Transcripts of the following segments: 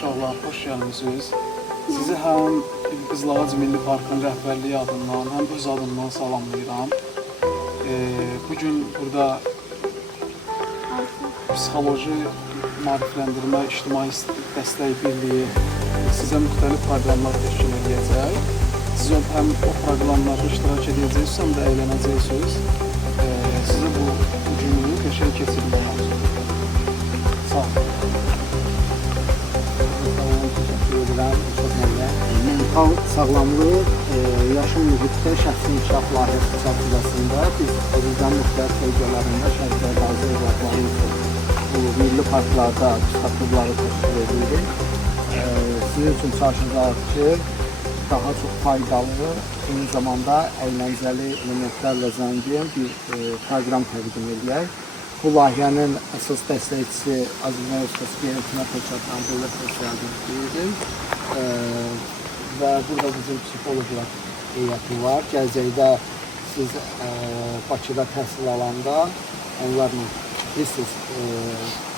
uşaqlar, xoş gəlmisiniz. Sizi həm Qızılağac Milli Parkının rəhbərliyi adından, həm öz adımdan salamlayıram. Bugün burada psixoloji maarifləndirmə, ictimai dəstək birliyi sizə müxtəlif proqramlar təşkil edəcək. Siz həm o proqramlarda iştirak edəcəksiniz, həm də əylənəcəksiniz. Sizə bu günü qəşəng keçirmək lazımdır. Sağ olun. Mental sağlamlıq, yaşam mühitdə şəxsi inkişaf layihəsi çərçivəsində biz Azərbaycan müxtəlif bölgələrində şəhərlər bazı evlatları üçün bu milli parklarda psixologları təşkil edirik. Sizin üçün çalışacağıq ki, daha çox faydalı, eyni zamanda əyləncəli elementlərlə zəngin bir proqram təqdim edək. Bu layihənin əsas dəstəkçisi Azərbaycan Respublikası Yönetimə Təşkilatının Dövlət Sosial Agentliyidir. Və burada bizim psixologlar heyəti var. Gələcəkdə siz Bakıda təhsil alanda onlarla siz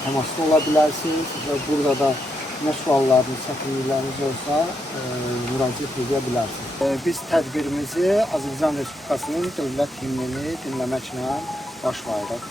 təmasda ola bilərsiniz və burada da nə suallarınız, çətinlikləriniz olsa müraciət edə bilərsiniz. Biz tədbirimizi Azərbaycan Respublikasının dövlət himnini dinləməklə başlayırıq.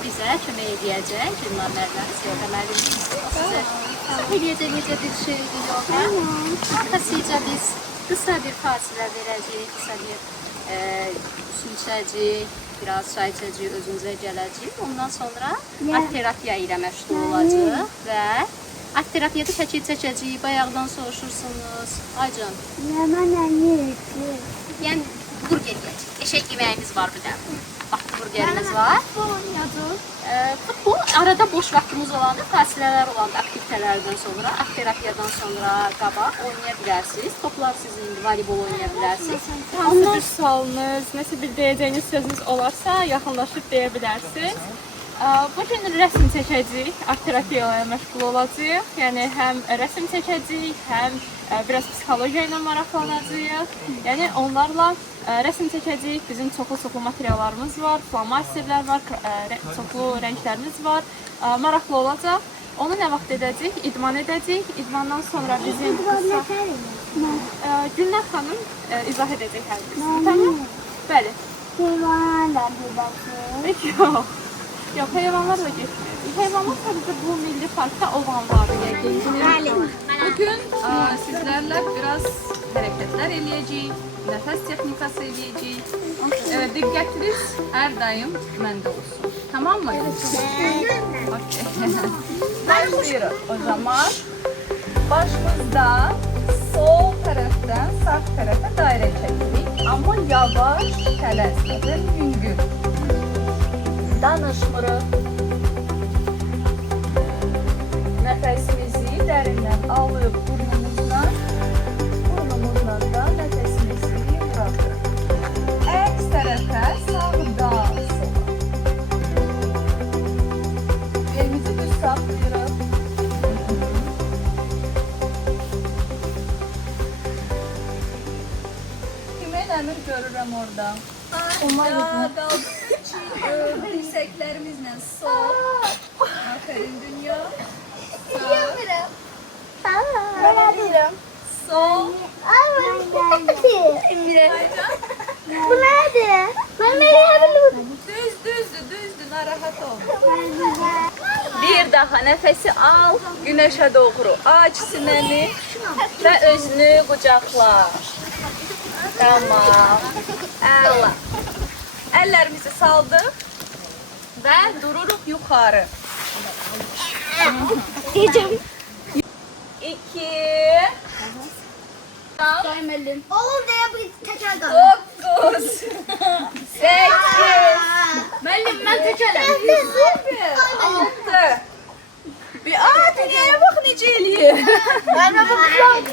Bizə kömək edəcək, Gülnarlərdən söyləməliyik. Sizə necə bir şeydir yox, hə? Arxasıca biz qısa bir fasilə verəcəyik, qısa bir su içəcəyik, biraz çay içəcəyik, özümüzə gələcəyik. Ondan sonra art terapiya ilə məşğul olacaq və art terapiyada şəkil çəkəcəyik, bayaqdan soruşursunuz. Aycan. Yəni, burger yiyəcək. Eşək yeməyimiz var bir də. Bax, burgerimiz var. Bu arada boş vaxtımız olanda, fasilələr olanda aktivitələrdən sonra, art terapiyadan sonra qabaq oynaya bilərsiniz. Toplar sizin voleybol oynaya bilərsiniz. Hansı bir sualınız, nəsə bir deyəcəyiniz sözünüz olarsa, yaxınlaşıb deyə bilərsiniz. Bugün rəsm çəkəcəyik, art terapiya ilə məşğul olacağıq. Yəni, həm rəsm çəkəcəyik, həm biraz psixologiya ilə maraqlanacağıq. Yəni, onlarla rəsm çəkəcəyik, bizim çoxlu materiallarımız var, flomasterlər var, çoxlu rənglərimiz var. Maraqlı olacaq. Onu nə vaxt edəcəyik? İdman edəcəyik. İdmandan sonra bizim Gülnar xanım izah edəcək hər birisi. Tamam? Bəli. Heyvanlarla gedəcək. Yox, heyvanlarla getmirik. Heyvanlar sadəcə bu milli parkda olanlarla getmirik. Bugün sizlərlə biraz hərəkətlər eləyəcəyik, nəfəs texnikası eləyəcəyik. Diqqətiniz hər daim məndə olsun. Tamam mı? Okay. Başlayırıq o zaman. Başımızdan sol tərəfdən sağ tərəfə dairə çəkirik. Amma yavaş, tələsmədən, yüngül. Danışmırıq. Nəfəsimizi dərindən alıb burnumuzdan da nəfəsimizi bırakırıq. Əks tərəfə sağdan sola. Elimizi düz saxlayırıq. Kimin əmir görürəm orada? Dirseklerimizle sol. Aferin dünya. Sağ. daha nəfəsi al, günəşə doğru aç sinəni və özünü qucaqla. Tamam. Əla. Əllərimizi saldıq və dururuq yuxarı. 2 Oğlum diye bir teker kaldı. 9 8 Ben tekerle. 6 Bir dünyaya bax necə eləyir. Ben de bakıyorum.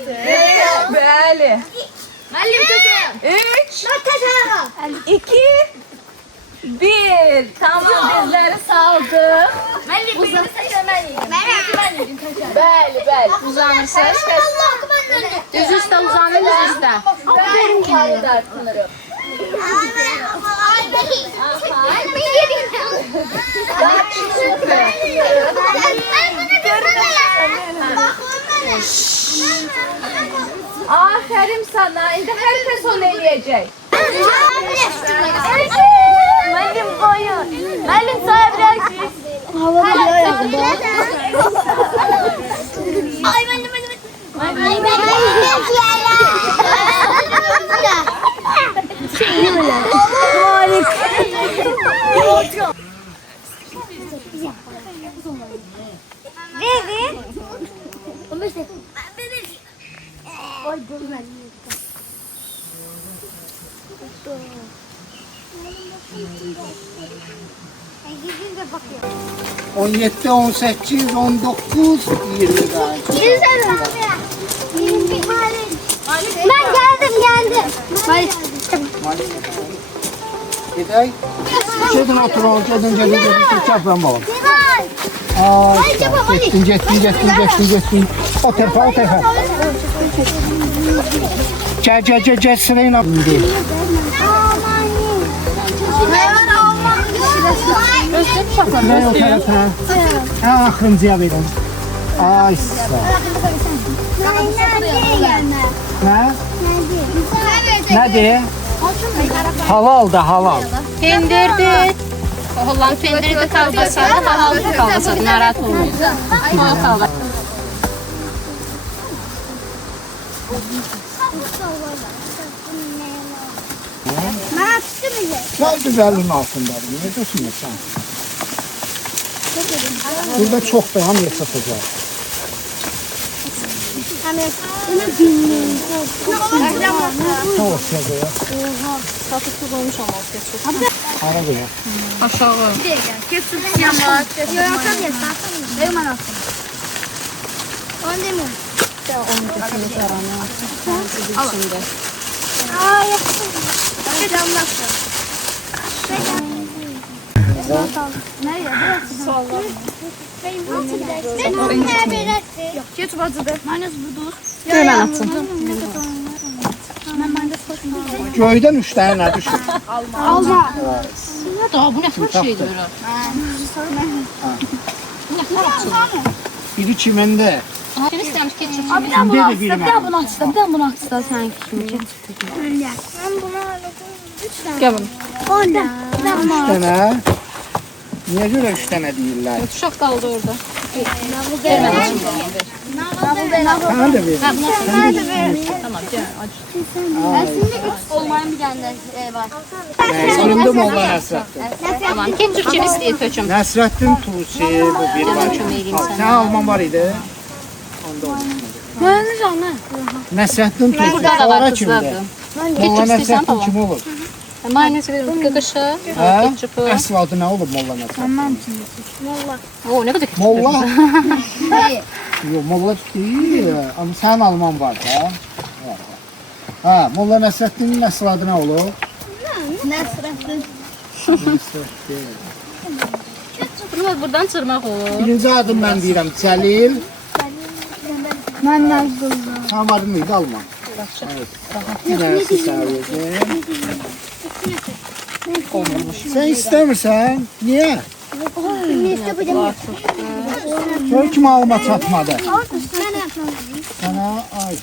Bəli. Müəllim teker. 3 Ben teker. 2 1 Tamam, dizləri saldıq. Müəllim birini seçmeliyim. Ben teker. Bəli, bəli. Uzanırsınız. Düz üstə uzanın, düz üstə. Bəli, yuxarı dartınırıq. Aferin sana. İndi hər kəs onu eləyəcək. Müəllim koyun. Müəllim sayabilirsiniz. Havada yazdı. Ay müəllim. Ay On 17, 18, 19, 20 daha. Ben geldim. Gidək. Gedin oturun, gedin. Çapram balam. Getdin. O tərəfə. Gəl sırayla. Sırayla o tərəfə. Axırıncıya verin. Ay sağ. Hə? Nədir? Halal da halal. Pendirdir. Oğlan pendirdir, kalbasadır, halaldır kalbasadır. Narahat olmayın. O kalbasa. Gel güzelliğin altındadır. Ne diyorsun sen? Burada çok da ham satacağız. Ne olacak ya? Satısı koymuş ama ortaya çok. Araba ya. Aşağı. Hemen atın. Göyden 3 tane düşür. Daha bu ne kadar şeydir öyle. Biri çimende. Kim istemiş ketçap? Kimde de biri ben. bunu açtı sen şimdi. Gel bunu. 10 da. 3 tane. Niye göre 3 tane değiller? Uşak kaldı orada. Hemen açın. Sana da verin. Tamam gel aç. Olmayan bir tane var. Elimde Molla Nesrettin. Tamam ketçap ceviz diye töküm. Nesrettin Tusi bu bir var. Sen Alman var idi. Nesrettin Tusi. Burada da var Sonra kızlardı. kimde? Molla Ketçap istesen Nesrettin baba. kim olur? Mayonez verin, gıgışı, Ha? ketçapı. Asıl adı ne olur Molla Nesrettin? Oo ne kadar ketçap. Molla. Yok Molla değil. Ama sen Alman var da. Var. Ha Molla Nesrettin'in asıl adı ne olur? Nesrettin. Nesrettin. Bunu buradan çırmaq olur. Birinci adım ben deyirəm Cəlil. Ben Nazlı. Sen adın neydi Alman? Evet. Bir tanesi sana vereceğim. Sen istəmirsən? Niye? Gör ki malıma çatmadı. Sana ay.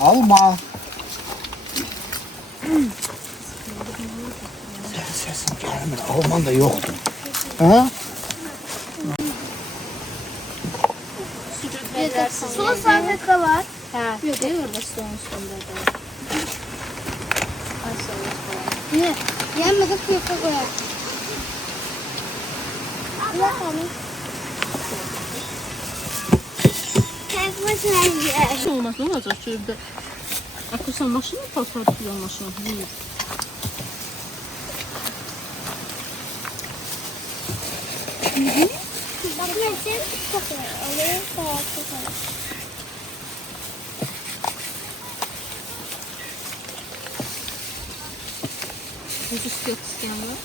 Alma. Səsim gəlmir. Alman da yoxdur. Hə? Son salfetka var. Hə, deyir orada stolun üstündədir. Ay soğuk falan. Niye? Yenmedi kıyıfa koyar. Allah hanım. Şey olmaz, ne olacaq ki, evdə akısan maşını, paltar filan maşını, buyur. Bakın sen çok alıyor. Ucuz istiyor isteyenler.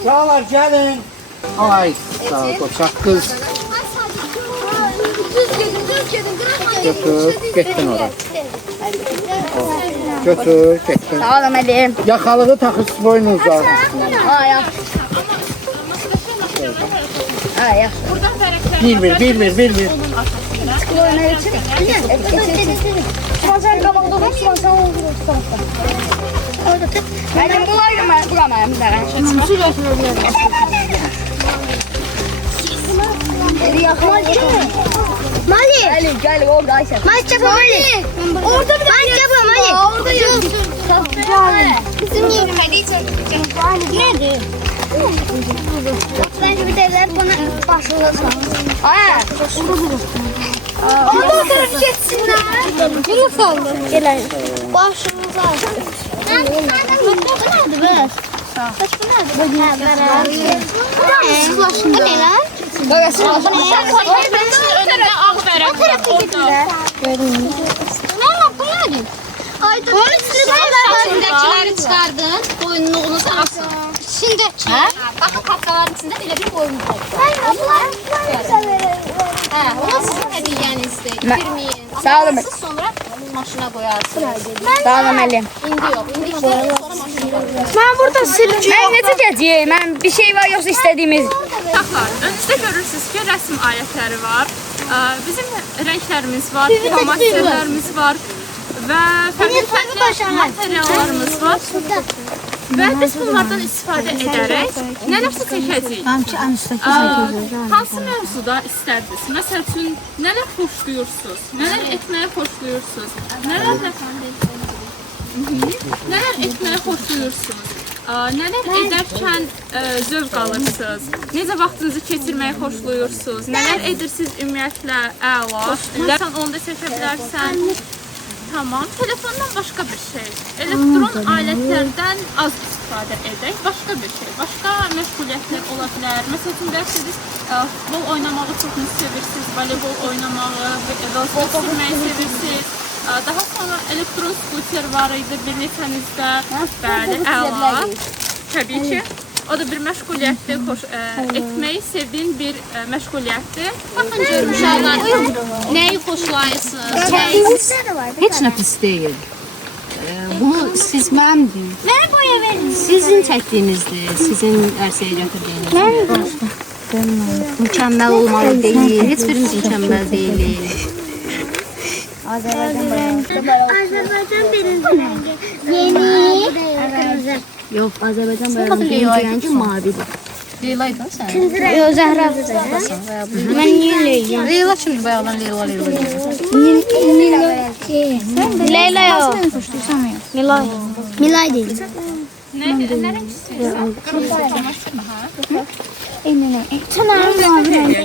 Uşaqlar gəlin. Ay, sağ ol qoçaq qız. Götür, getdin ora. Götür, getdin. Sağ olun Elim. Yaxalığı taxır boynunuza. Aya. Aya. Bir. Sıvancan kabakta olur, sıvancan olur. Ben de bulayım, ben bulamam. Su götürebilirim. Eli yakma değil mi? Mali. Gel orada Ayşe. Maç yapalım Mali. Orada bir maç yapalım Mali. Orada yok. Bizim yerim. Hadi nerede? Bence bir devler bana başlasın. Aya. Orada oturup geçsinler. Yürü sallı. Gel. Başımıza. Nerede biraz? Saç bu nerede? Bu ne lan? Böyle sıvasın. Önünde ağ vərəq var orada. Bu nerede? Onun içinde Saçındakiləri çıxardın, boyunluğunu da asın. İçindəki. Baxın paskaların içində belə bir boyunluq var. Ona sizin hədiyyənizdir. Girməyin. Sağ olun. Siz sonra maşına qoyarsınız. Sağ olun Elim. İndi yox. İndi işləyin, sonra maşına qoyarsınız. Ben burada silgi. Ben necə gedeyim? Ben bir şey var yoksa istediğimiz. Uşaqlar, önünüzdə görürsünüz ki, rəsm ayətləri var. Bizim rənglərimiz var, flomasterlərimiz var və fərqli materiallarımız var. Və biz bunlardan istifadə edərək nələrsə çəkəcəyik. Hansı mövzuda istərdiniz? Məsəl üçün, nələr xoşlayırsınız? Nələr etməyi xoşlayırsınız? Nələr etməyi xoşlayırsınız? Nələr edərkən zövq alırsınız? Necə vaxtınızı keçirməyi xoşlayırsınız? Nələr edirsiniz ümumiyyətlə əla? Sən onda çəkə bilərsən. Tamam. Telefondan başqa bir şey. Elektron alətlərdən az istifadə edək. Başqa bir şey. Başqa məşğuliyyətlər ola bilər. Məsələn, bəlkə siz futbol oynamağı çox sevirsiniz, voleybol oynamağı, velosiped sürməyi sevirsiniz. Daha sonra elektron skuter var idi bir neçənizdə. Bəli, əla. Təbii ki. O da bir məşğuliyyətdir, etməyi sevdiyin bir məşğuliyyətdir. Baxın görün uşaqlar, nəyi xoşlayırsınız? Heç nə pis deyil. Bunu siz mənim deyil. Mənə boya verin. Sizin çəkdiyinizdir, sizin ərsəyə götürdüyünüz. Mükəmməl olmalı deyil, heç birimiz mükəmməl deyilik. Azərbaycan birinci rəngi. Yeni. Kırmızı. Yox, Azərbaycan bayrağının birinci rəngi mavidir. Leyla'ydı sən? Yox, Zəhra. Mən niyə Leyla? Leyla kimdir bayaqdan Leyla? Leyla yox. Milay. Milay deyil. Nə rəngisi? Qırmızı çamaşırmı, ha? Çanağım mavi rəngi.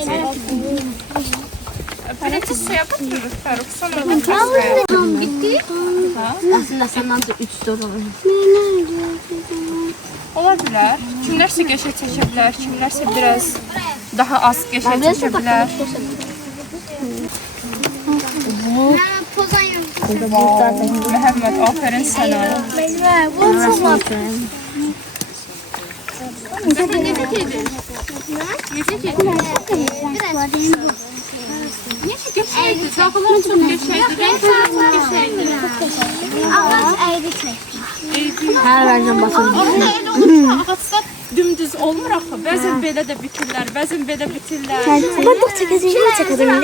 Birinci şey yapabiliriz Fərux, sonra Bitti. Əslində səndən 3 soru var. ola bilər. Kimlərsə qəşə çəkə bilər, kimlərsə biraz daha az qəşə çəkə bilər. Pozayım. Məhəmməd, afərin sənə. Necə gedir? Necə gedir? Necə qəşəkdir? Dağlar çox qəşəkdir, rənglər çox qəşəkdir. Ağac əyri çək. Hər rəngdən baxın. Amma elə olur ki, ağaçlar dümdüz olmur axı. Bəzən belə də bitirlər, bəzən belə bitirlər. Bak çəkəcəyim, çəkəcəyim.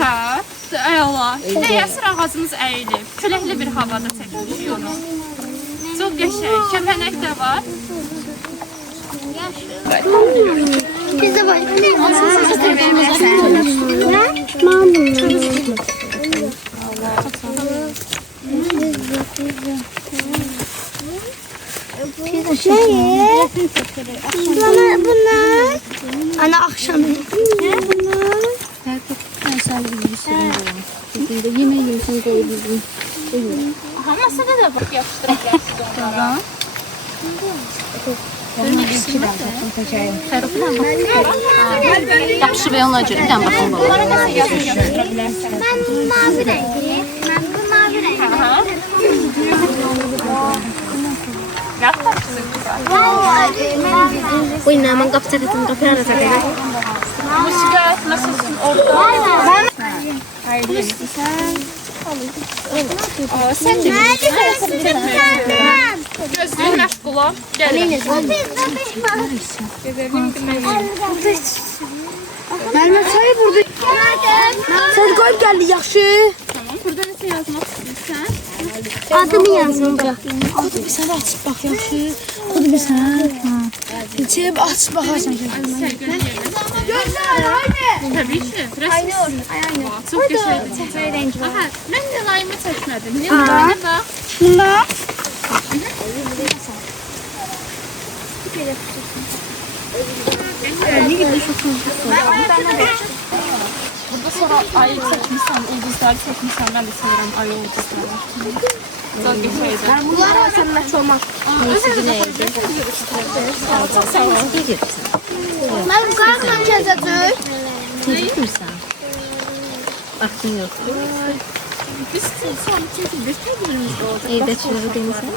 Hə, əla. Həyəsir ağacımız əyilib. Küləkli bir havada çəkmişik onu. Çox qəşəng. Kəpənək də var. Biz de var. Bunlar. Ana akşam. Yemək yemişini qoyabilirim. Aha, masada da bax yapışdıra bilərsiniz onlara. Yaxşı və ona görə bir dənə baxın baba. Onlara nəsə yazı yapışdıra bilərsiniz. Ben bu mavi rengi. Ben bu mavi rengi. Aha. Yaxşı tapışsın güzel. Bu inanman kapı takatın kapı arasında. Musiqə, məsələn, orada. Sən də gözlüyün məşğul ol. Gəlin. Gelme çayı burada. Sen koyup geldi yakşı. Tamam, burada nəsə yazmaq istəyirsən? Adımı yazın bırak. Kodu bir sana açıp bak yaxşı. Kodu bir sana. İçeri bir açıp bakarsan. Təbii ki, rəsmsin. Çox qəşəngdir. Aha, mən də layımı çəkmədim. Niyə bax? Bunlar. Burada sonra ayı çəkmişsən, ulduzları çəkmişsən. Mən də sevirəm ayı ulduzları. Çox qəşəngdir. Bunlar seninle çomak. Çox sağ ol. Ben bu kadar kaçacağım. Çəkmirsən. Vaxtın yoxdur. Biz son çünki bir tədbirimizdə olacaq. Evdə çürüyü denisən.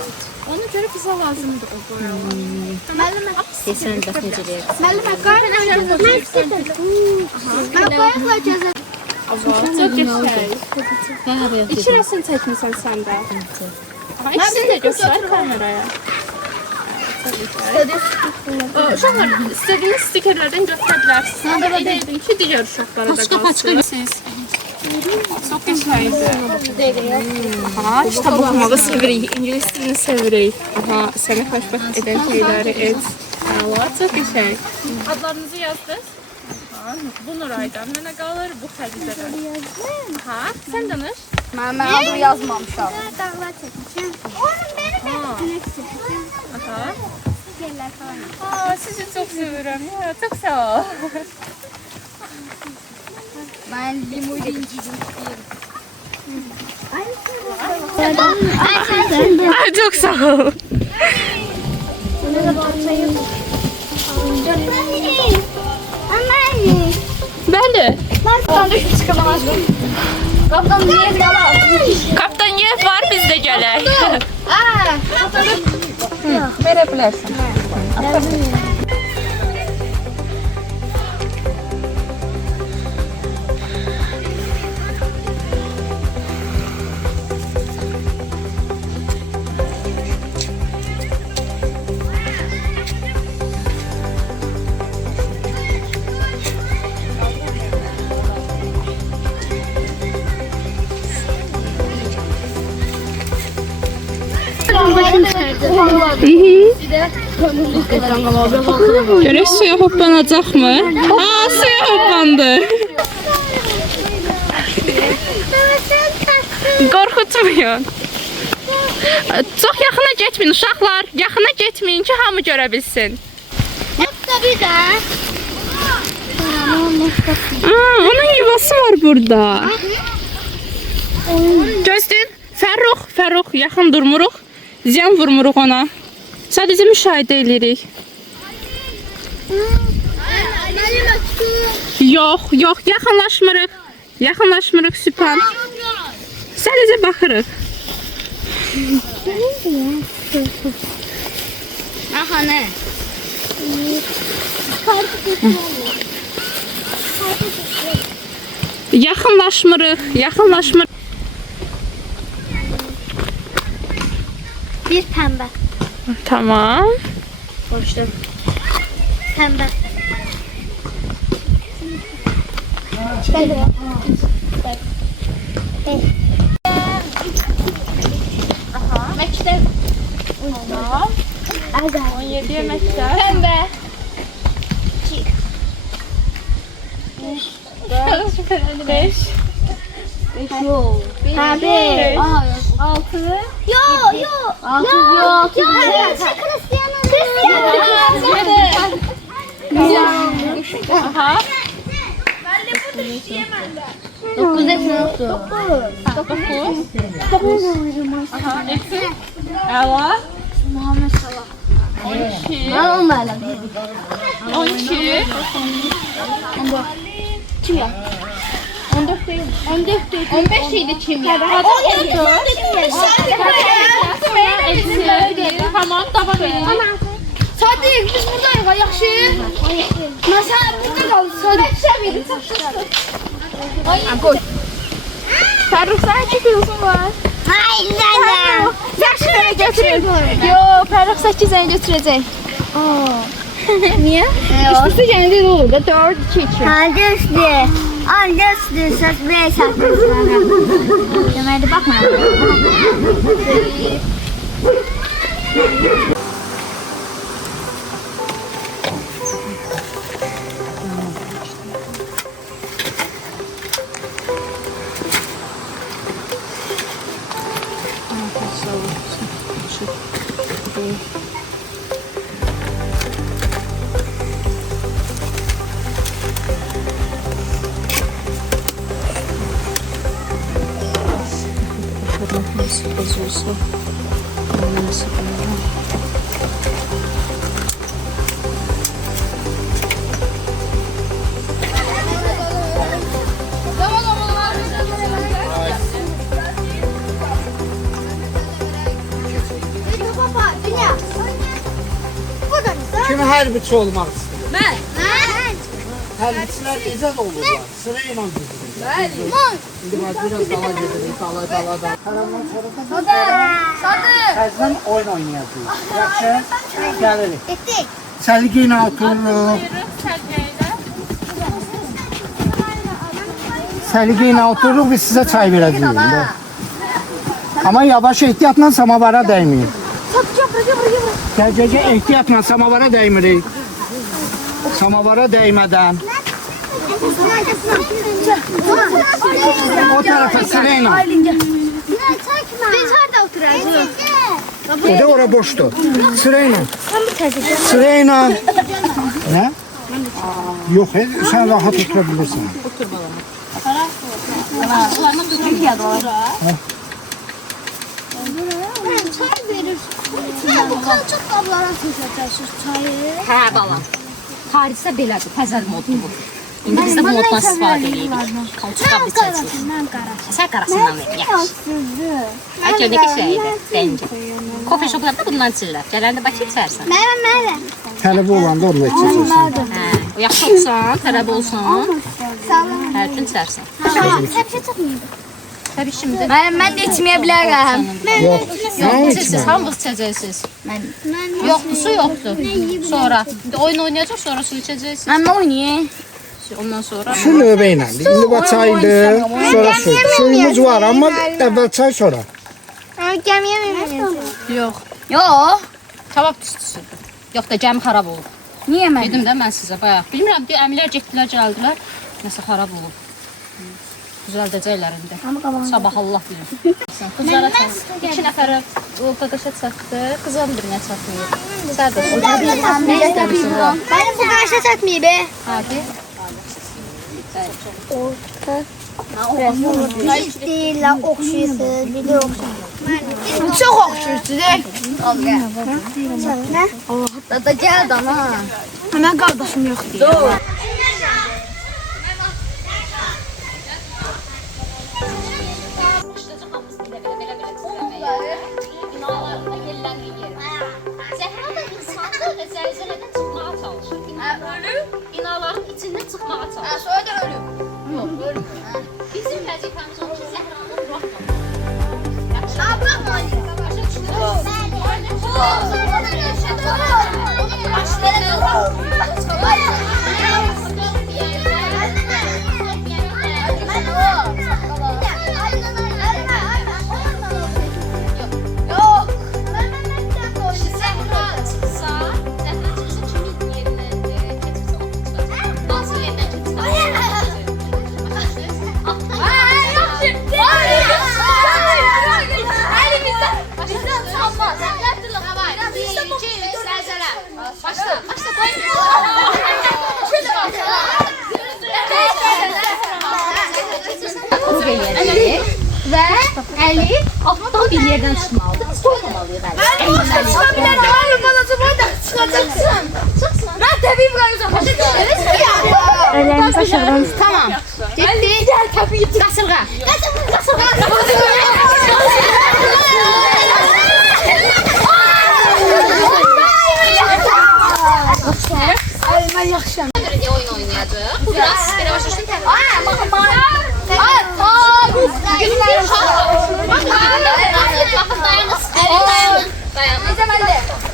Ona görə bizə lazımdır o boyalar. Desən bax necə deyir. Ben koyup kaçacağım. Çox qəşəng. Hə, hə, İki rəsm çəkmisən sən də. Aha, ikisini də göstər kameraya. Uşaqlar, istədiyiniz stikerlərdən götürə bilərsiniz. Mən də edirdim ki, digər uşaqlara da qalsın. Siz çox qəşəngdir. Aha, kitab oxumağı sevirik, ingilis dilini sevirik. Aha, səni xoşbəxt edən şeyləri et. Əla, çox qəşəng. Adlarınızı yazdınız? Aha, bu Nuraydan mənə qalır, bu Xədicədən. Ha, sən danış. Ben adı yazmamışam. Dağlar çekmişim. Oğlum benim Aha. Aa, sizi çok seviyorum ya, çok sağ ol. Ben limuzin istiyorum. Ay, çok sağ ol. Bəli. Kaptan Yev var, biz də gələk. Verə bilərsən. Görək suya hoppanacaqmı? Aa, suya hoppandı. Qorxutmayın. Çox yaxına getməyin uşaqlar. Yaxına getməyin ki, hamı görə bilsin. Onun yuvası var burada. Gözləyin. Fərrux, yaxın durmuruq. Ziyan vurmuruq ona. Sadəcə müşahidə edirik. Yox, yaxınlaşmırıq Süphan. Sadəcə baxırıq. Aha, nə? Yaxınlaşmırıq. Bir pəmbə. Tamam. Konuşdum. Pəmbə. Məktəb. 17-yə məktəb. Pəmbə. Beş. Abi. 6. Yok. Aha. 9 etme yoktu. 9. Aha. Eksi. Ela. Muhammed Salah. 12. Ben olmayalım. 12. 14. Kim ya? 14 değil. 14 değil. 15 idi kimya. 14. Eksi. Tamam, devam edelim. Sadiq, biz buradayıq, ha, yaxşı. Məsələn, burada qaldı, Sadiq. Fərrux, sənin 2 kilozun var. Hayır, nənə. Yaxşı, mənə götürək. Yo, Fərrux 8 əni götürəcək. Niyə? İstisi gəndə də olur da 4, 2, 2. Adəsli. Adəsli, səs bəy səsiz. Deməli, baxma. Kim hərbiçi olmaq istəyir? Mən. Hərbiçilər necə olurlar? Sırayla düzülürlər. İndi bax, biraz dala gedirik, dala. Karamon Təzdən oyun oynayacağıq. Yaxşı, gəlirik. Etdik. Səliqə ilə otururuq. Səliqə ilə otururuq, biz sizə çay verəcəyik. Amma yavaş ehtiyatla samavara dəyməyin. Gəl, ehtiyatla samavara dəymirik. Samavara dəymədən. O tarafa sırayla. Biz harada oturacağıq? O da ora boşdur. Sırayla. Sırayla. Nə? Yox, sən rahat otura bilirsən. Çay verir. Bu kalçaq qablara tökəcəksiniz çayı. Hə, balam. Xaricdə belədir, təzəl moddur bu. İndi biz də bu moddan istifadə edirik. Kalçuk qabı içəcəyik. Mən qarasın. Sən qarasından ver, yaxşı. Əgər nə qəşəydir, dəncə. Kofe şoplarda bundan içirlər. Gələndə Bakı içərsən. Mənə. Tələbi olanda orada içəcəksən. Hə, o yaxşı olsan, tələb olsan, Sağ olun. hər gün içərsən. Səbşə çıxmıydı. Təbii şimdi. Mən də içməyə bilərəm. Yox, İçirsiniz, hamınız içəcəksiniz. Yoxdur, su yoxdur. Sonra oyun oynayacaq, sonra su içəcəksiniz. Mən nə oynayım? Ondan sonra şu növbə ilə. İndi bu çaydır, sonra su. Suyumuz var, amma əvvəl çay sonra. Gəmiyə minməyəcəm. yox. Yox. Kabab tüstüsüdür. Yox da gəmi xarab olub. Niyə mən? Dedim də mən sizə bayaq. Bilmirəm, əmilər getdilər, gəldilər. Nəsə xarab olub. Düzəldəcəklər indi. Sabah Allah bilir. Qızlara çatdı. 2 nəfərə o qaqaşa çatdı. Qızın birinə çatmıyor. Sən də nə istəmirsən? Mənim bu qarşıya çatmayıb. Hadi. Hiç deyirlər, oxşayırsınız, bir də oxşayırsınız. Çox oxşayırsınız. Nə? Da gəl dana. Mən qardaşım yoxdur. Binaların içindən çıxmağa çalışır. Sonra da ölüm. Yox, ölüm. Bizim vəzifəmiz o ki, Zəhranı buraxmamaq. Və əli altdan bir yerdən çıxmalıdır. Biz qoymamalıyıq əli. Çıxa bilərəm. Hayır, balaca boy da çıxacaqsın. Çıxsın. Mən təbii buraya uzaqlaşacağım. Əllərimiz aşağıdan. Tamam. Getdi. Gəl təbii. Qasırğa. Qasırğa. Ay, mən yaxşıyam. Birinci oyun oynayacaq. Bu biraz belə başlasın təbii. Ay, baxın bana. Ay, Gülürəm. Baxın dayanız. Dayanız.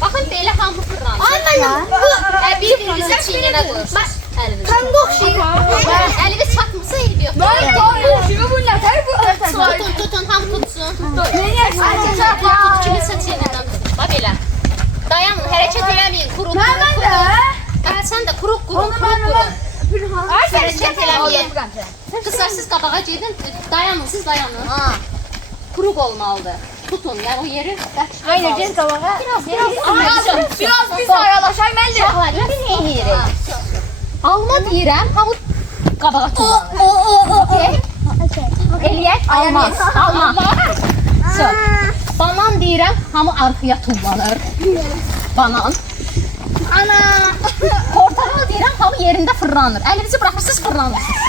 Baxın belə hamı fırlanır. Ay, mən Bir-birinizin çiynine qoyursunuz. Əlinizi. Tam oxşayır. Əliniz çatmırsa eybi yox. Mən qoyuşumu bu nətər bu? Tutun, hamı tutsun. Tut, kiminsə çiynindən tutun. Bax belə. Dayanın, hərəkət eləməyin. Qurun. Sən də quruq qurun. Hərəkət eləməyin. Qızlar, siz qabağa gedin. Dayanın, siz dayanın. Quruq olmalıdır. Tutun, yəni o yeri. Aynen, gel qabağa. Biraz biz aralaşaq, mən də. Uşaqlar, biz nə edirik? Alma deyirəm, hamı qabağa tutmalı. Eləyək, alma. Banan deyirəm, hamı arxaya tullanır. Banan. Ana. Portakal deyirəm, hamı yerində fırlanır. Əlinizi buraxırsınız, fırlanırsınız.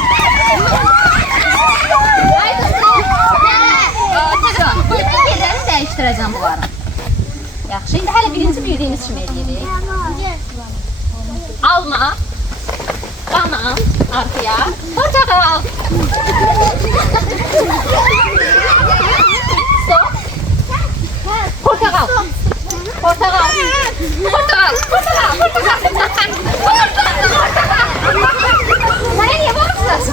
Yerlərini dəyişdirəcəm bunların. Yaxşı, indi hələ birinci bildiyimiz kimi edirik. Alma, banan, arxaya, portakal. Stop. Portakal. Portakal. Portakal. Mənə niyə baxırsınız?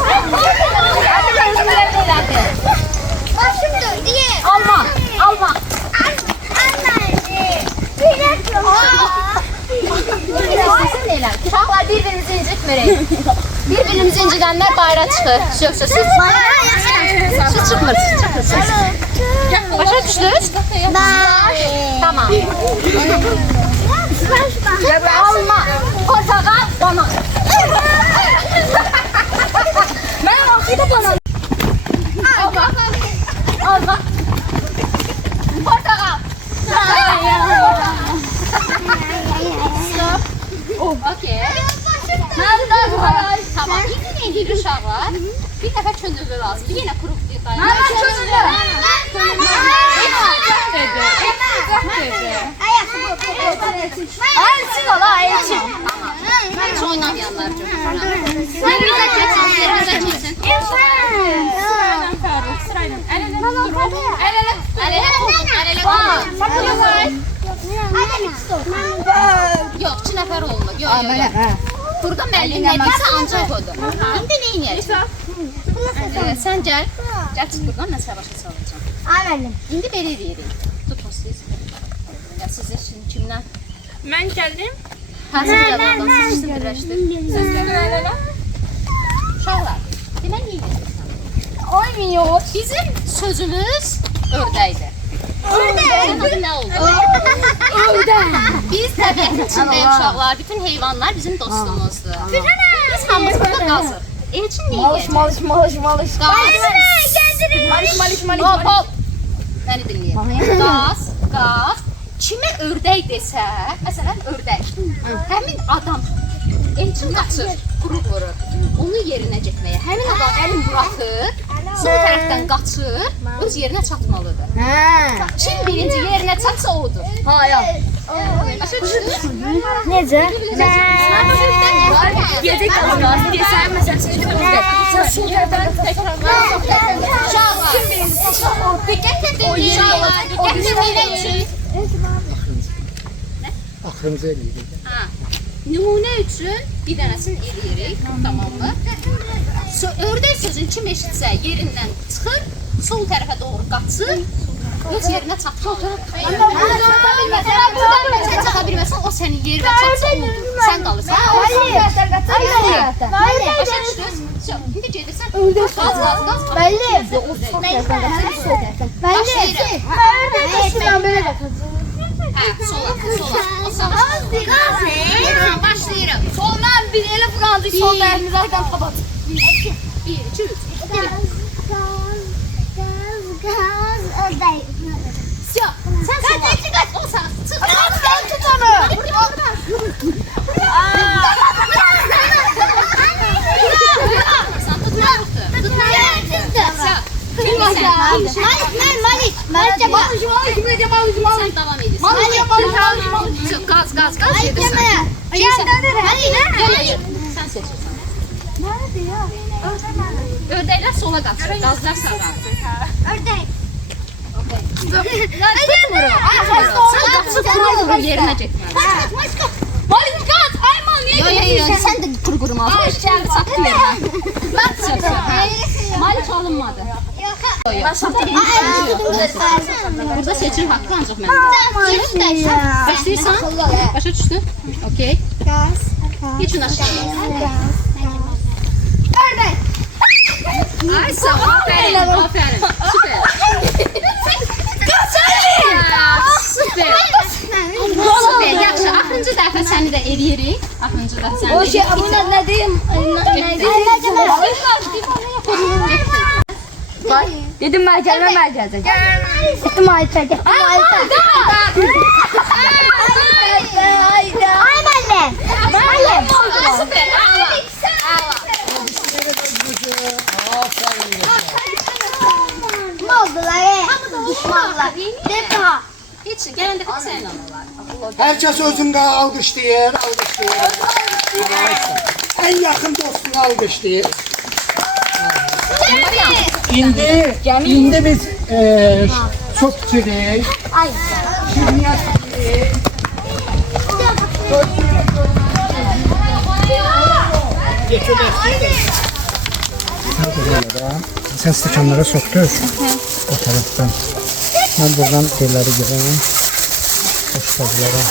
Başım döndü. Alma. Uşaqlar bir-birimizi incitmirik. Bir-birimizi incidənlər bayıra çıxır. Yoxsa siz çıxmırsınız. Başa düşdünüz? Tamam. Alma, portakal, banan. Mən axıda bana. Alma. bilir uşaqlar. Bir nəfər könüllü lazım. Bir yenə qrup dayanır. Elçin ola, elçin. Heç oynamayanlar üçün. Yerimizə keçin, yerimizə keçin. Sırayla Fərrux, sırayla. Əl-ələ durun. Əl-ələ tutun, əl-ələ tutun. Yox, 2 nəfər olmur. Yox. Burada müəllim nə deyirsə ancaq odur. İndi nə edəcək? Sən gəl. Gəl çıx buradan, mən sənə başa salacağım. Aynen. İndi belə edirik. Tutun siz. Ya siz üçün kimdən? Mən gəldim. Hazır yalandan sıçdın, birləşdir. Siz gəl. Uşaqlar, demək nə edəcəksən? Oynuyor. Bizim sözümüz ördəkdir. Sənin adın nə oldu? Biz təbiətin içindəyik uşaqlar. Bütün heyvanlar bizim dostumuzdur. Biz hamımız burada qazıq. Elçin nə edəcək? Malış. Hop, hop. Məni dinləyin. Qaz. Kimə ördək desə, məsələn ördək, həmin adam elçin qaçır, quru vurur. Onun yerinə getməyə. Həmin adam əlin buraxır, sol tərəfdən qaçır, öz yerinə çatmalıdır. Kim birinci yerinə çatsa odur. Başa düşdünüz? Necə? Gedək qaz. Desən məsələn siz ördək. Sən sol tərəfdən təkrarlayın. Uşaqlar. Diqqət edin. Uşaqlar. Diqqət edin. Axırıncı eləyirik. Nümunə üçün bir dənəsini eləyirik. Tamammı? Ördək sözünü kim eşitsə yerindən çıxır, sol tərəfə doğru qaçır, öz yerinə çatır. Sən çaxa bilməsən, o sənin yerinə çatsa oldur. Sən qalırsan. Başa düşdünüz? İndi gedirsən. Qaz. Belli. Sola. O sağa. Başlayırım. Soldan bir elə fırlandı, sol tərəfimizdən qapat. 1, 2, 3. Gaz, ördək. Sen sola. O sağa. Çık. Sen tut onu. Sen tutma yoktu. Malik. Sen devam edirsin. Çık, gaz. Yedirsen. Hayır. Sen seçirsen. Ördəklər sola qaçır, qazlar sağa. Ördək. Sen quru yerinə getməlisən. Malik kaç. Ayman niye? Yox, sən də quru-qurmaz. Gəldi, çatdı yerinə. Malik alınmadı. Burada seçim haqqı ancaq məndə. Başlayırsan? Başa düşdün? Okey. Geçin aşağı. Ördək. Ay sağ ol, aferin. Süper. Süper. Süper, yaxşı. Axırıncı dəfə səni də eləyirik. Axırıncı dəfə səni də eləyirik. Buna ne diyeyim? Dedim ben geleceğim. Malik çəkir. Ay müəllim. Süper. Ne oldular? Düşmanlar. Defa. Heç, gələn dəfə sənlə olar. Herkes özünü alqışlayır. En yakın dostunu alqışlayır. İndi biz çok içirik. Şirniyat içirik. Sen stəkanlara soktur. O taraftan. Ben buradan şeyleri gireyim. Boşladılara.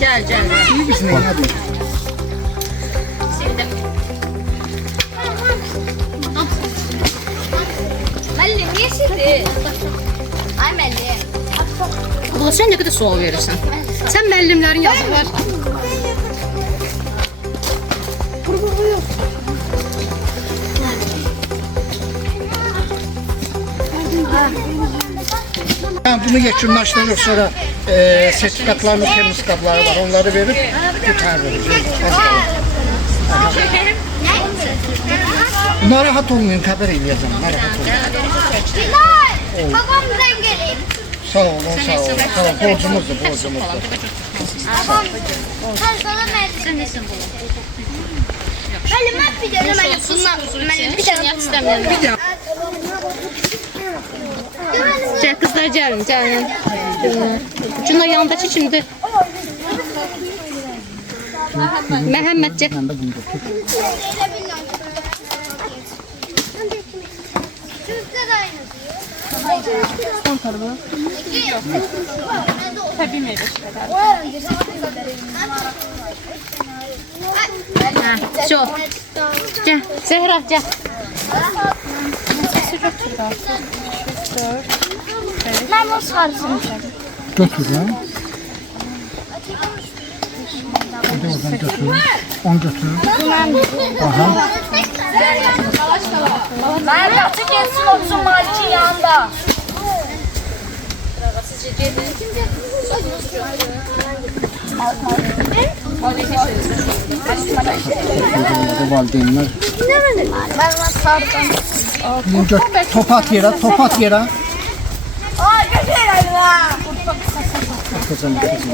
Gəl. İyi misin Eynadır? Müəllim, niye sildi? Ay müəllim. Abla, sən nə qədər sual verirsən? Sən müəllimlərin yazıqlar. Yani bunu yekunlaştırırıq, sonra sertifikatlarımız, termos qabları var, onları verib qurtarırıq. Narahat olmayın, xəbər eləyəcəm, narahat olmayın. Babam zengin. Sağ olun, sağ olun. Sağ olun, borcumuzdur, borcumuzdur. Babam. Sen sana mersin. Benim hep bir tane benim bundan. Benim bir tane bundan. Gəl qızlar gəlin, gəlin. Cünay yanındakı kimdir? Məhəmməd gəl. Türkler aynı. Təbii meyvə şəkərlər. Çox. Gəl, Zehra gəl. Ben bunu sarısını Götür lan. Hadi oradan götür. 10 götür. Aha. Ben kaçı gelsin olsun Malik'in yanında. Valideynler. Ben bunu sardım. Top at yere, top at yere. Aa götürelim ha. Kızım, kızım.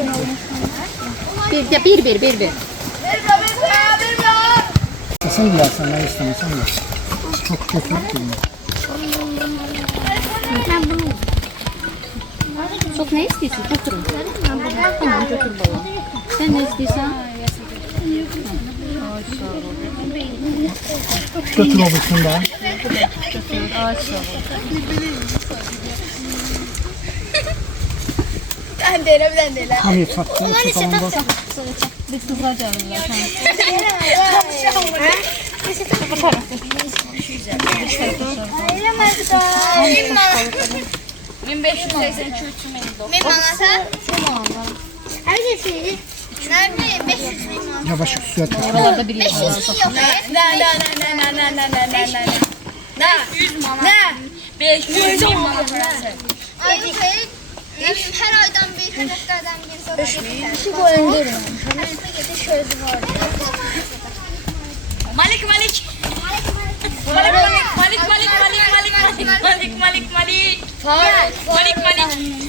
Bir. Sen de yersen, ne istemesen de. Çok kötü değil. Çok ne istiyorsun? Götürün. Tamam götür baba. Sen ne istiyorsan? Götür olursun da. Ben de. Hayır, sattı. Tamam bak. Bir kızlar gelirler. Yavaş suya tak. Oralarda biri var. Her aydan bir karakterden bir satış. Şu boyunca. Şöyle var. Malik.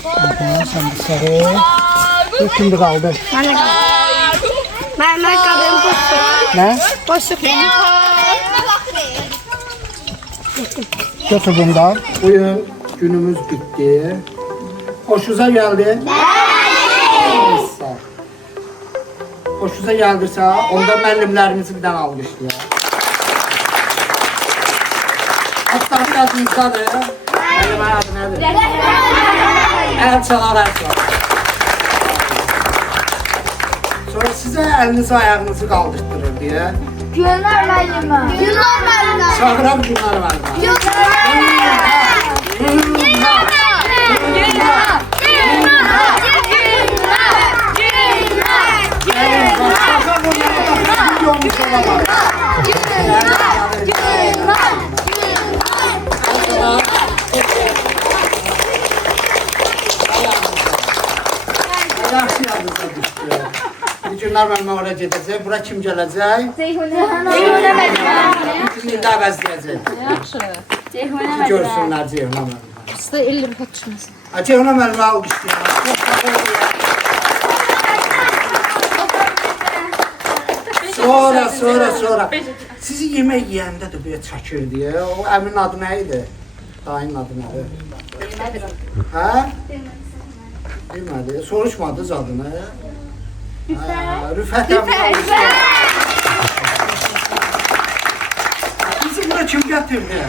Aha, sen de sarı. Bu kimde kaldı? Ben kadın boşluk. Ne? Boşluk. Götür bundan. Bugün günümüz bitti. Hoşunuza geldi? Neyse. Hoşunuza geldiyse onda müəllimlərimizi bir dənə alqışlayaq. Hatta adınızdadır. Müəllimə adı nədir? Əl çalar, əl çalar. Sonra sizə əlinizi, ayağınızı qaldırtdırır deyə. Günler müellime. Günler müellime. Çağıram günlər var. Yaxşı yadınıza düşdü. Bir günlər mən oraya gedəcək. Bura kim gələcək? Bütün ildə əvəzləyəcək. Yaxşı. Görsünlər Ceyhuna müəllimə. Sizdə 50 ruhat düşməsin. Ceyhuna müəllimə alqışlayın. Sonra. Sizi yemək yeyəndə də belə çəkirdi. O əmin adı nə idi? Dayının adı nədir? Hə? Bilmədi. Soruşmadınız adını. Rüfət əmin. Bizi bura kim gətirdi?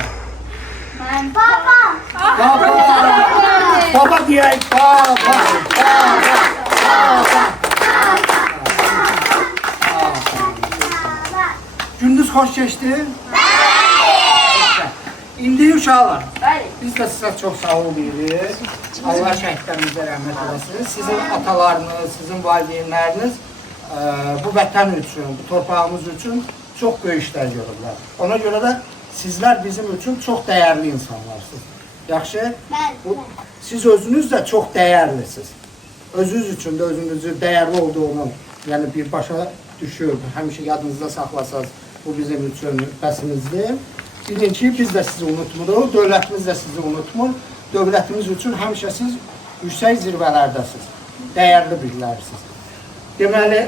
Baba. Baba deyək. Baba. Gündüz xoş keçdi? İndi uşaqlar, biz də sizə çox sağ ol deyirik. Allah şəhidlərimizə rəhmət eləsin. Sizin atalarınız, sizin valideynləriniz bu vətən üçün, bu torpağımız üçün çox böyük işlər görürlər. Ona görə də sizlər bizim üçün çox dəyərli insanlarsınız. Yaxşı? Siz özünüz də çox dəyərlisiniz. Özünüz üçün də özünüzün dəyərli olduğunu, yəni birbaşa düşür, həmişə yadınızda saxlasanız, bu bizim üçün bəsimizdir. Bilin ki, biz də sizi unutmuruq, dövlətimiz də sizi unutmur. Dövlətimiz üçün həmişə siz yüksək zirvələrdəsiniz, dəyərli birilərsiniz. Deməli,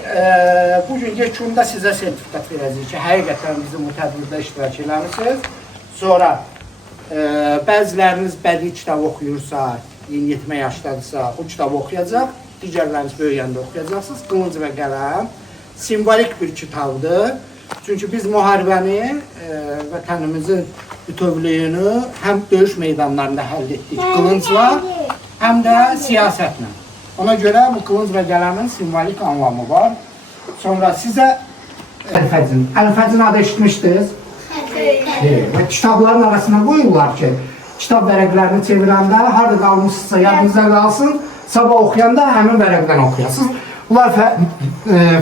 bugün yekunda sizə sertifikat verəcəyik ki, həqiqətən bizim bu tədbirdə iştirak eləmişsiniz. Sonra bəziləriniz bədii kitab oxuyursa, yeniyetmə yaşdadırsa, o kitabı oxuyacaq, digərləriniz böyüyəndə oxuyacaqsınız. Qılınc və qələm simvolik bir kitabdır. Çünki biz müharibəni, vətənimizin bütövlüyünü həm döyüş meydanlarında həll etdik qılıncla, həm də siyasətlə. Ona görə bu qılınc və qələmin simvolik anlamı var. Sonra sizə Əlfəcin adı eşitmişdiniz? Və kitabların arasına qoyurlar ki, kitab vərəqlərini çevirəndə, harada qalmışsınızsa yadınıza qalsın, sabah oxuyanda həmin vərəqdən oxuyasınız. Bunlar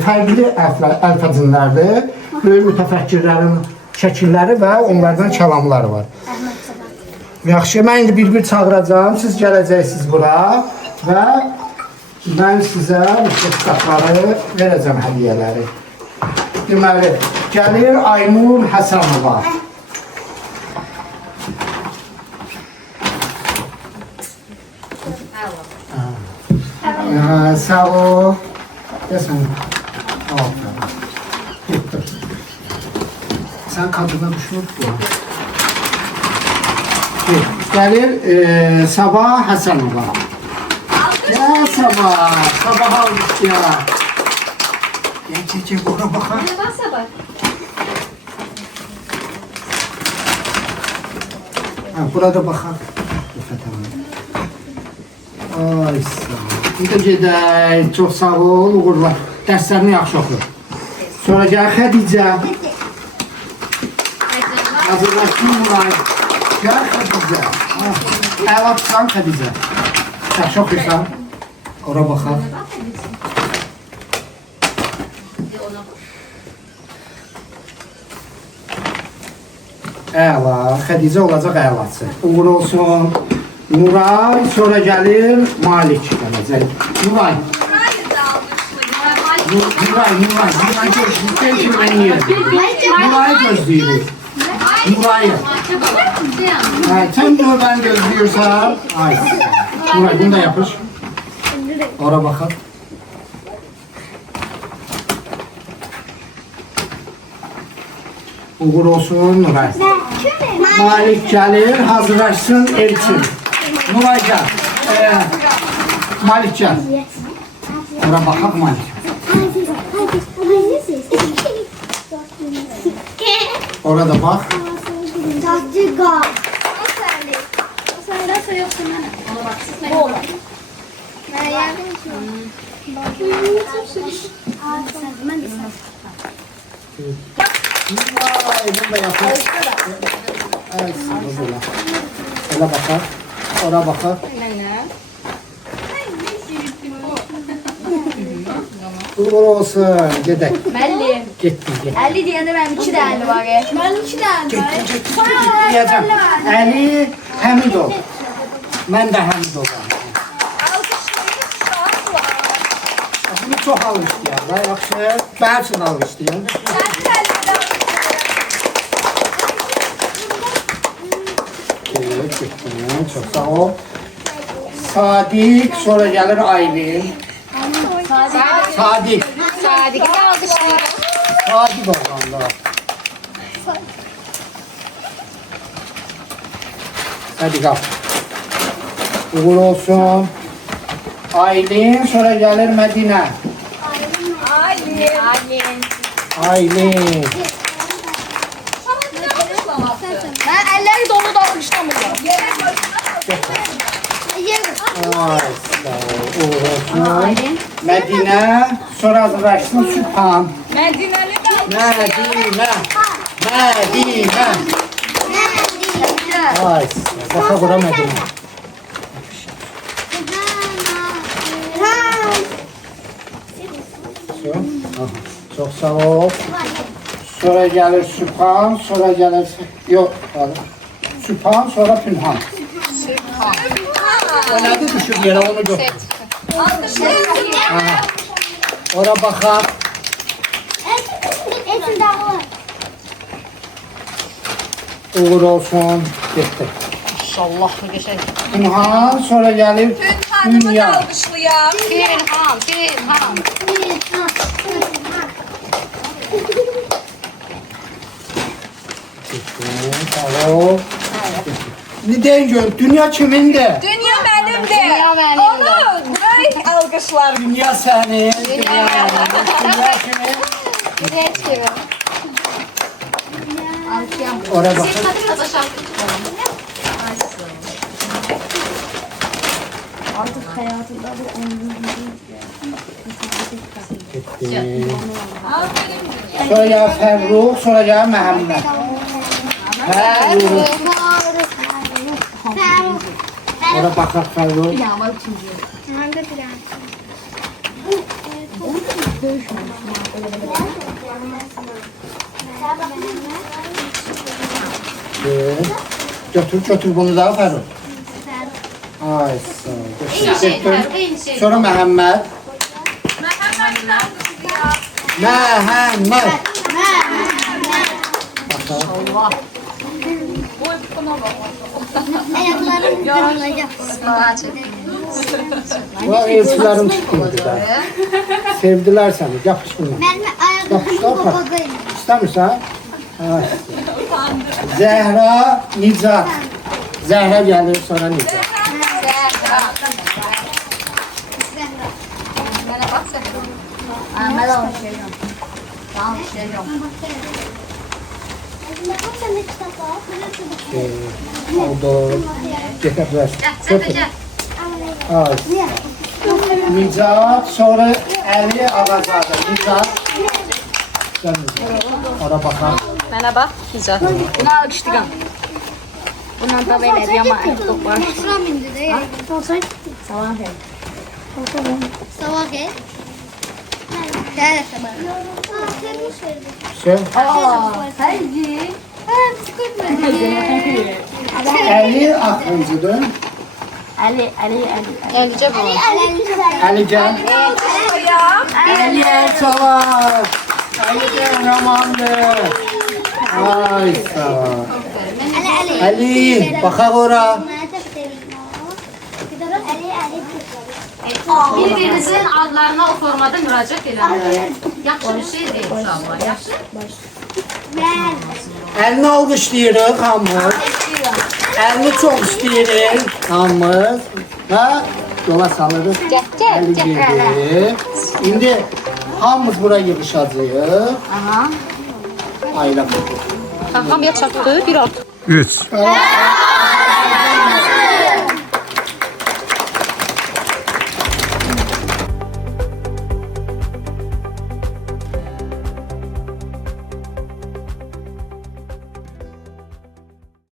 fərqli əlfəcinlərdir. Böyük mütəfəkkirlərin şəkilləri və onlardan kəlamları var. Yaxşı, mən indi bir-bir çağıracağım, siz gələcəksiniz bura və mən sizə bu kitabları verəcəm hədiyyələri. Deməli, gəlir Aynur Həsənova. Sağ ol. Desən. Sən kadına düşmürdün. Gəlir Sabah Həsənova. Ya Sabah, Sabah almış ya. Gel, bura baxaq. Ne var Sabah? Burada baxaq. Ay sağ ol. Bir də gedək, çox sağ ol, uğurlar. Dərslərini yaxşı oxu. Sonra gəl Xədicə. Hazırlaşdın Muray. Gəl Xədicə. Əla tutan Xədicə. Yaxşı oxuysan. Ora baxaq. Əla, Xədicə olacaq əlaçı. Uğur olsun. Nuray, sonra gəlir Malik gələcək. Nuray. Nuray gözləyir. Nurayı gözləyirik. Nurayı. Sən növbəni gözləyirsən. Nuray, bunu da yapış. Ora baxaq. Uğur olsun Nuray. Malik gəlir, hazırlaşsın Elçin. Nuray gəl. Malik gəl. Ora baxaq Malik. Orada bax. Nasıl yoksun ana? Ona bak siz ne olur? Ben yardım ediyorum. Nuray, bunu da yapaq. Ay, böyle. Öyle bakaq. Ora baxaq. Uğur olsun, gedək. Müəllim. Getdik. 50 deyəndə mənim 2 dənə var. Mənim 2 dənə var. Deyəcəm. Əli Həmidov. Mən də Həmidovam. Bunu çox alışlayar. Yaxşı. Mənim üçün alışlayar. Çok sağ ol. Sadiq, sonra gəlir Aylin. Sadiq. Sadiq'i alqışlayırıq. Sadiq oğlanlar. Sadiq al. Uğur olsun. Aylin, sonra gəlir Mədinə. Aylin. Mən əlləri dolu da alqışlamıyorum. Ay sağ ol. Uğur olsun. Mədinə, sonra hazırlaşsın Sübhan. Mədinəli də Mədinə. Ay sağ ol. Baxa bura Mədinə. Çok sağ ol. Sonra gəlir Sübhan, sonra gəlir... Yox, Sübhan, sonra Pünhan. O nədir düşüb yerə onu gör. Alkışlayın. Ora baxaq. Esin dağılır. Uğur olsun. Getdi. İnşallah geçək. İlhan, sonra gəlir Tün hanımı da Dünya. alkışlayam. Pirhan. Sağ ol. Ne deyin gör, dünya kimindir? Dünya benimdir. Dünya benimdir. Onu buraya alkışlar. Dünya senin. Dünya kimin? Ora baxın. Sonra gəlir Fərruq, sonra gəlir Məhəmməd. Fərruq. Ora baxaq Fərruq. Götür bunu da Fərruq. Ay sağ ol. Götür. Sonra Məhəmməd. Məhəmməd. Ayaklarım kırılacak. Bu elçilərin tutuldu da. Sevdilər səni, yapış bunu. Benim ayaklarım babadayım. İstəmirsən? Ay. Zəhra, Nicat. Zəhra gəlir, sonra Nicat. Ben alışacağım. Oldu. Getə bilərsən. Götür. Ay. Nicat, sonra Əli Ağazadə. Nicat. Sən Nicat. Ora baxaq. Mənə bax, Nicat. Bunu alkışlayam. Bundan da belə ama var. Sıram indi de. Sabah gel. Gel sabah. Sən Əli Axıncıdır. Əlicə bu. Əli gəl. Əli çalar. Əli qəhrəmandır. Ay sağ ol. Əli, baxaq ora. Bir-birinizin adlarına o formada müraciət eləmək. Yaxşı bir şey deyil uşaqlar, yaxşı? Əlini alqışlayırıq hamımız. Əlini çox istəyirik hamımız. Ha? Yola salırıq. Əli gedir. İndi hamımız bura yığışacağıq. Ailə. Hamıya çatdı, bir artıq. 3.